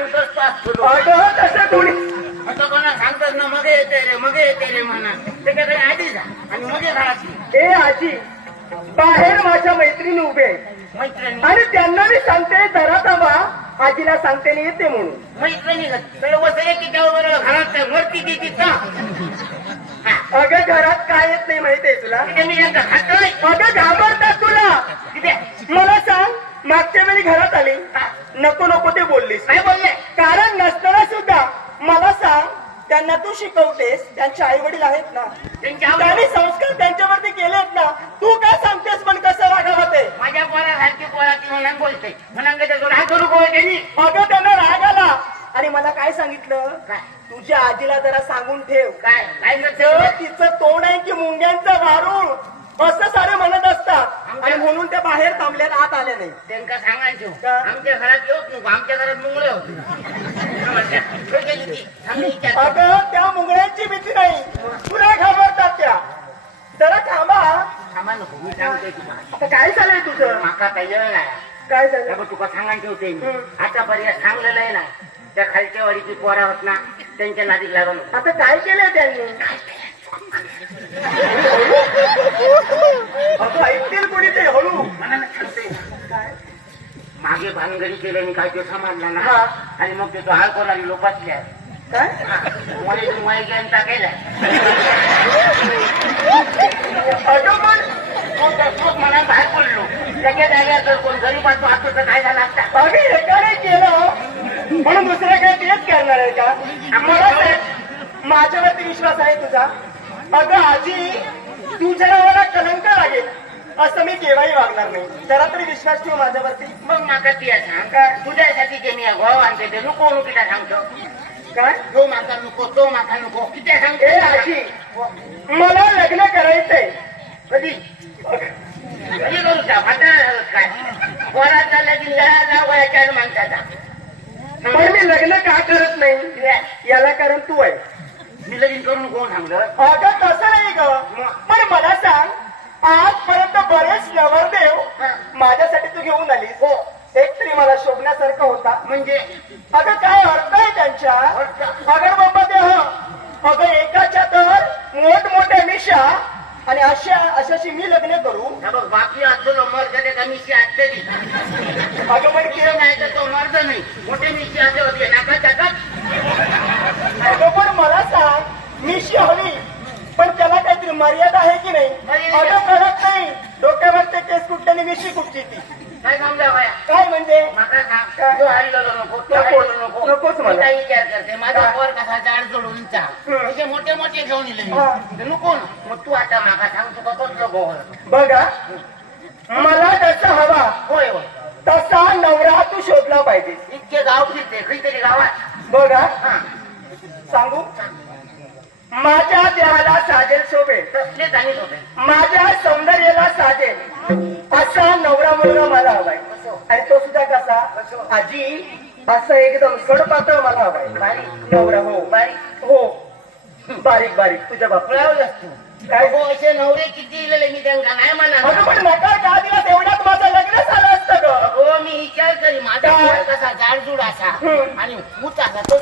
सांगतोच तो असतो अगं तसं कोणी? होतो कोणा सांगतोच ना मग येते रे मग येते रे म्हणा. त्याच्याकडे आधी जा. आणि मग ये घरात ये. ए आजी बाहेर माझ्या मैत्रिणी उभे आहेत. मैत्रिणी? आणि त्यांना मी सांगते जरा थांबा. आजीला सांगते आणि येते म्हणून. मैत्रिणी वसले की त्यावर घरात वरती. अगं घरात काय येत नाही माहितीये तुला? मी अगं घाबरतात तुला. मला सांग मागच्या वेळी घरात आली? नको नको ते बोललीस. काय बोलले कारण नसताना सुद्धा मला सांग त्यांना तू शिकवतेस त्यांचे आई वडील आहेत ना. त्यांनी. संस्कार त्यांच्यावरती केलेत ना. तू काय सांगतेस पण कसं वागावं ते माझ्या पोरासारखी पोरा ती म्हणून बोलते. म्हणून करू त्यांनी अगं त्यांना राग आला. आणि मला काय सांगितलं? तुझ्या आजीला जरा सांगून ठेव. काय? तिचं तोंड आहे की मुंग्यांचं वारूळ. असं सारे म्हणत असतात. आणि म्हणून त्या बाहेर थांबल्या आत आल्या नाही त्यांना सांगायचं? आमच्या घरात येऊच नको. आमच्या घरात मुंगळे होते कुठे गेली ती? थांब मी विचारतो. अगं त्या मुंगळ्यांची भीती नाही. तुला घाबरतात त्या. जरा थांबा. थांबा नको मी सांगतोय तुम्हाला आता काय झालंय तुझं? माका काय येळ नाही. काय झालं? त्यामुळे तुका सांगायला ठेवते मी. हं. आतापर्यंत सांगलेलं आहे ना. त्या खालच्या वाडीची पोरा होत ना त्यांच्या नादीक लागून आता काय केलंय त्यांनी? अगं ऐकतील कोणी ते हळू. सांगते. मागे भानगडी केल्याने काय ते समजला ना. हा. आणि मग ते तो अल्कोहोल आणि लोकातल्या काय मला तुम्हाला गेम टाकायला अगं पण मग त्या चूक मनात बाहेर पडलो त्याच्या जागेवर जर कोण गरीब असतो असतो तर काय झालं असता आम्ही एकाने केलं म्हणून दुसरं काय तेच करणार आहे का मला माझ्यावरती विश्वास आहे तुझा अगं आजी तुझ्या नावाला कलंक लागेल असं मी केव्हाही वागणार नाही जरा तरी विश्वास ठेव माझ्यावरती मग माका ती सांग तुझ्यासाठी ते मी भाव आणते ते किती सांगतो काय? तो माका नको तो माका नको. किती ए सांगते आजी. मला लग्न करायचंय. कधी? कधी करू का म्हातारा झालं काय? जा माणसाचा पण मी लग्न का करत नाही? याला कारण तू आहे. मी लगीन करून कोण सांगलं अगं तसं शोभण्यासारखा होता. म्हणजे अगं काय अर्थ आहे त्यांच्या? अगर बाबा देह. अगं एकाच्या तर मोठमोठ्या मिशा. आणि अशा अशाशी मी लग्न करू. बाकी असलो मर्द ते कमीशी असते अगं पण केलं नाही तर तो मर्द नाही. मोठे मिशी असे होते. नाका टाकत अगं पण मला सांग मिशी हवी पण त्याला काहीतरी मर्यादा आहे की नाही? अगं कळत नाही. डोक्यावर ते केस कुठल्याने मिशी कुठची ती? काय समजा बाया? काय म्हणजे? माका सांग. तो हल्लेलो नको तो हल्लेलो नको. नकोच मला. मी काय विचार करते. माझा. वर कसा जाड जोडून चा. हं. मोठे मोठे घेऊन येले हा. नको ना. मग तू आता माका सांग तू कसं नको बघा. मला जसं हवा होय होय. तसा नवरा तू शोधला पाहिजे. इतके गाव फिरते खरीतरी गावात. बघा. हा. सांगू? माझ्या देहाला साजेल शोभेल. तसले जाणीत होते. माझ्या सौंदर्याला साजेल. असा नवरा मुलगा मला हवाय. आणि तो सुद्धा कसा? आजी असं एकदम सडपातळ मला हवाय. बारीक नवरा हो. बारीक हो. बारीक बारीक. तुझ्या बाप फुलावलंच तू. काय? हो असे नवरे किती इलेले मी त्यांना नाही म्हणा पण दिला? तेवढ्यात माझं लग्न झालं असतं ग. हो मी विचार करी माझा कसा जाडजूड असा. आणि असा तो